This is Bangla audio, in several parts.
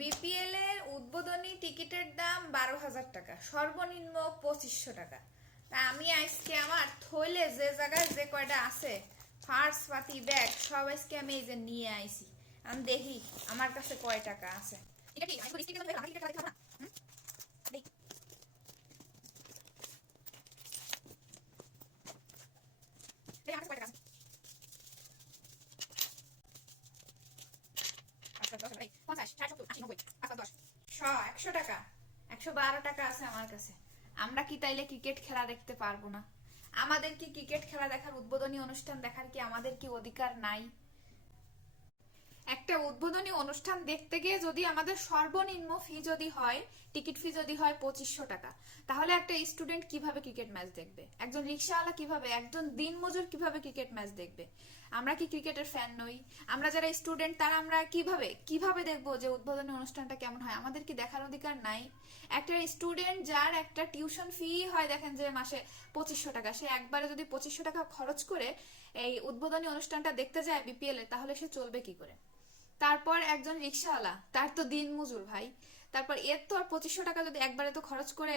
বিপিএল এর উদ্বোধনী টিকিটের দাম বারো হাজার টাকা। সর্বনিম্ন পঁচিশশো টাকা। তা আমি আজকে আমার থইলে যে জায়গায় যে কয়টা আছে ফার্স পাতি ব্যাগ সব আজকে আমি এই যে নিয়ে আইছি। আমি দেখি আমার কাছে কয় টাকা আছে এটা কি আমি তো রিস্ট্রিক্টেড হয়ে গেলাম, আমি টিকিট কাটাতে পারব না হুম? দেখি। দেখি আমার কাছে কয় টাকা আছে। পাঁচ, পাঁচ, দশ, এই, পঞ্চাশ, ষাট, সত্তর, আশি, আমরা কি তাইলে ক্রিকেট খেলা দেখতে পারব না? আমাদের কি ক্রিকেট খেলা দেখার উদ্বোধনী অনুষ্ঠান দেখার কি আমাদের কি অধিকার নাই? একটা উদ্বোধনী অনুষ্ঠান দেখতে গিয়ে যদি আমাদের সর্বনিম্ন ফি যদি হয়, টিকিট ফি যদি হয় পঁচিশশো টাকা, তাহলে একটা স্টুডেন্ট কীভাবে ক্রিকেট ম্যাচ দেখবে? একজন রিক্সাওয়ালা কীভাবে, একজন দিনমজুর কীভাবে ক্রিকেট ম্যাচ দেখবে? আমরা কি ক্রিকেটের ফ্যান নই? আমরা যারা স্টুডেন্ট তারা আমরা কীভাবে কীভাবে দেখব যে উদ্বোধনী অনুষ্ঠানটা কেমন হয়? আমাদের কি দেখার অধিকার নাই? একটা স্টুডেন্ট যার একটা টিউশন ফি হয়, দেখেন যে মাসে পঁচিশশো টাকা, সে একবারে যদি পঁচিশশো টাকা খরচ করে এই উদ্বোধনী অনুষ্ঠানটা দেখতে যায় বিপিএল এ, তাহলে সে চলবে কি করে? তারপর একজন রিক্সাওয়ালা, তার তো দিন মজুর ভাই। তারপর এর তো আর পঁচিশশো টাকা যদি একবারে তো খরচ করে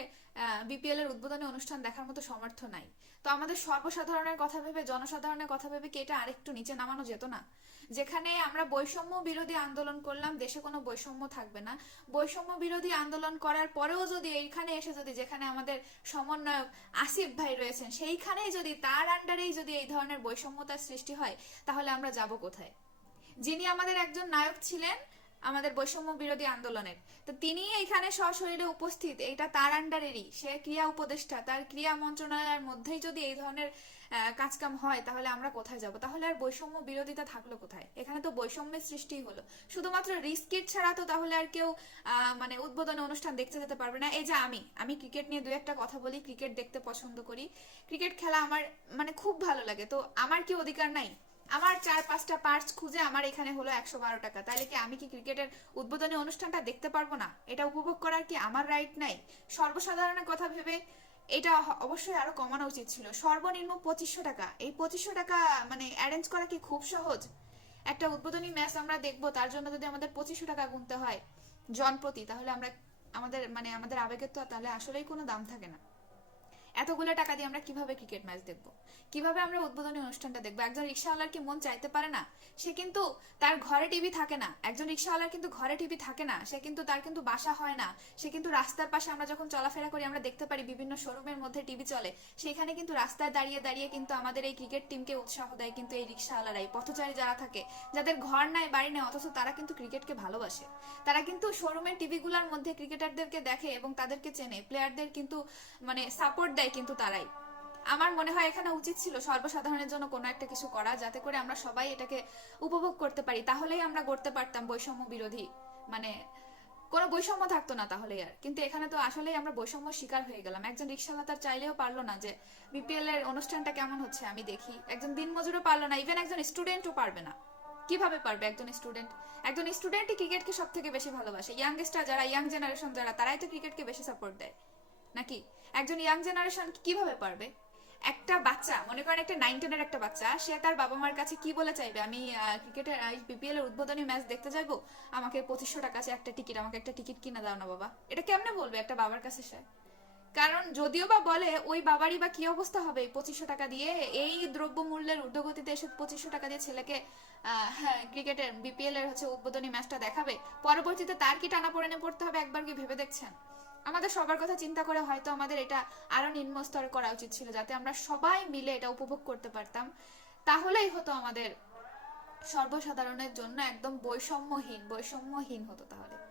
বিপিএল এর উদ্বোধনী অনুষ্ঠান দেখার মতো সমর্থ নাই। তো আমাদের সর্বসাধারণের কথা ভেবে, জনসাধারণের কথা ভেবে কি এটা আরেকটু নিচে নামানো যেত না? যেখানে আমরা বৈষম্য বিরোধী আন্দোলন করলাম, দেশে কোনো বৈষম্য থাকবে না। বৈষম্য বিরোধী আন্দোলন করার পরেও যদি এইখানে এসে যদি যেখানে আমাদের সমন্বয়ক আসিফ ভাই রয়েছেন, সেইখানেই যদি তার আন্ডারেই যদি এই ধরনের বৈষম্যতার সৃষ্টি হয়, তাহলে আমরা যাব কোথায়? যিনি আমাদের একজন নায়ক ছিলেন আমাদের বৈষম্য বিরোধী আন্দোলনের। তো তিনি এখানে সশরীরে উপস্থিত এটা তার আন্ডারেরই সে ক্রিয়া উপদেষ্টা, তার ক্রিয়া মন্ত্রণালয়ের মধ্যেই যদি এই ধরনের কাজকাম হয়, তাহলে আমরা কোথায় যাব? তাহলে আর বৈষম্য বিরোধিতা থাকল কোথায়? এখানে তো বৈষম্যের সৃষ্টি হলো। শুধুমাত্র রিস্কিট ছাড়া তো তাহলে আর কেউ মানে উদ্বোধনী অনুষ্ঠান দেখতে যেতে পারবে না। এই যে আমি আমি ক্রিকেট নিয়ে দু একটা কথা বলি ক্রিকেট দেখতে পছন্দ করি। ক্রিকেট খেলা আমার মানে খুব ভালো লাগে। তো আমার কি অধিকার নাই? আমার চার পাঁচটা পার্টস খুঁজে আমার এখানে হলো একশো বারো টাকা। তাহলে কি আমি কি ক্রিকেটের উদ্বোধনী অনুষ্ঠানটা দেখতে পারব না? এটা উপভোগ করার কি আমার রাইট নাই? সর্বসাধারণের কথা ভেবে এটা অবশ্যই আরও কমানো উচিত ছিল। সর্বনিম্ন পঁচিশশো টাকা। এই পঁচিশশো টাকা মানে অ্যারেঞ্জ করা কি খুব সহজ? একটা উদ্বোধনী ম্যাচ আমরা দেখব, তার জন্য যদি আমাদের পঁচিশশো টাকা গুনতে হয় জনপ্রতি, তাহলে আমরা আমাদের মানে আমাদের আবেগের তো তাহলে আসলেই কোনো দাম থাকে না। এতগুলো টাকা দিয়ে আমরা কীভাবে ক্রিকেট ম্যাচ দেখব? কীভাবে আমরা উদ্বোধনী অনুষ্ঠানটা দেখব? একজন রিক্সাওয়ালার কি মন চাইতে পারে না? সে কিন্তু তার ঘরে টিভি থাকে না। একজন রিক্সাওয়ালার কিন্তু ঘরে টিভি থাকে না। সে কিন্তু তার কিন্তু বাসা হয় না। সে কিন্তু রাস্তার পাশে আমরা যখন চলাফেরা করি, আমরা দেখতে পারি বিভিন্ন শোরুমের মধ্যে টিভি চলে। সেখানে কিন্তু রাস্তায় দাঁড়িয়ে দাঁড়িয়ে কিন্তু আমাদের এই ক্রিকেট টিমকে উৎসাহ দেয় কিন্তু এই রিক্সাওয়ালারাই পথচারী যারা থাকে, যাদের ঘর নাই, বাড়ি নেই, অথচ তারা কিন্তু ক্রিকেটকে ভালোবাসে। তারা কিন্তু শোরুমের টিভিগুলোর মধ্যে ক্রিকেটারদেরকে দেখে এবং তাদেরকে চেনে। প্লেয়ারদের কিন্তু মানে সাপোর্ট দেয়। কিন্তু তারাই। আমার মনে হয় এখানে উচিত ছিল সর্বসাধারণের জন্য কোনো একটা কিছু করা যাতে করে আমরা সবাই এটাকে উপভোগ করতে পারি, তাহলেই আমরা করতে পারতাম বৈষম্য বিরোধী। মানে কোনো বৈষম্য থাকতো না তাহলে আর। কিন্তু এখানে তো আসলেই আমরা বৈষম্য শিকার হয়ে গেলাম। একজন রিক্সাওয়ালা তার চাইলেও পারল না যে বিপিএল এর অনুষ্ঠানটা কেমন হচ্ছে আমি দেখি। একজন দিনমজুরও পারল না ইভেন একজন স্টুডেন্টও পারবে না। কীভাবে পারবে একজন স্টুডেন্ট একজন স্টুডেন্টই ক্রিকেটকে সব থেকে বেশি ভালোবাসে। ইয়াংস্টার যারা ইয়াং জেনারেশন যারা, তারাই তো ক্রিকেটকে বেশি সাপোর্ট দেয়। নাকি? একজন ইয়াং জেনারেশন কীভাবে পারবে? একটা বাচ্চা মনে করেন একটা নাইন টেনের একটা বাচ্চা সে তার বাবা মার কাছে কি বলে চাইবে? আমি ক্রিকেটের বিপিএল এর উদ্বোধনী ম্যাচ দেখতে যাইবো আমাকে পঁচিশশো টাকা আছে একটা টিকিট আমাকে একটা টিকিট কিনে দাও না বাবা। এটা কেমনে বলবে একটা বাবার কাছে সে? কারণ যদিও বা বলে ওই বাবারই বা কি অবস্থা হবে? পঁচিশশো টাকা দিয়ে এই দ্রব্য মূল্যের ঊর্ধ্বগতিতে এসে পঁচিশশো টাকা দিয়ে ছেলেকে আহ, হ্যাঁ ক্রিকেটের বিপিএল এর হচ্ছে উদ্বোধনী ম্যাচটা দেখাবে। পরবর্তীতে তার কি টানা পড়েনে পড়তে হবে একবার কি ভেবে দেখছেন? আমাদের সবার কথা চিন্তা করে হয়তো আমাদের এটা আরও নিম্নস্তর করা উচিত ছিল, যাতে আমরা সবাই মিলে এটা উপভোগ করতে পারতাম। তাহলেই হতো আমাদের সর্বসাধারণের জন্য একদম বৈষম্যহীন বৈষম্যহীন হতো তাহলে।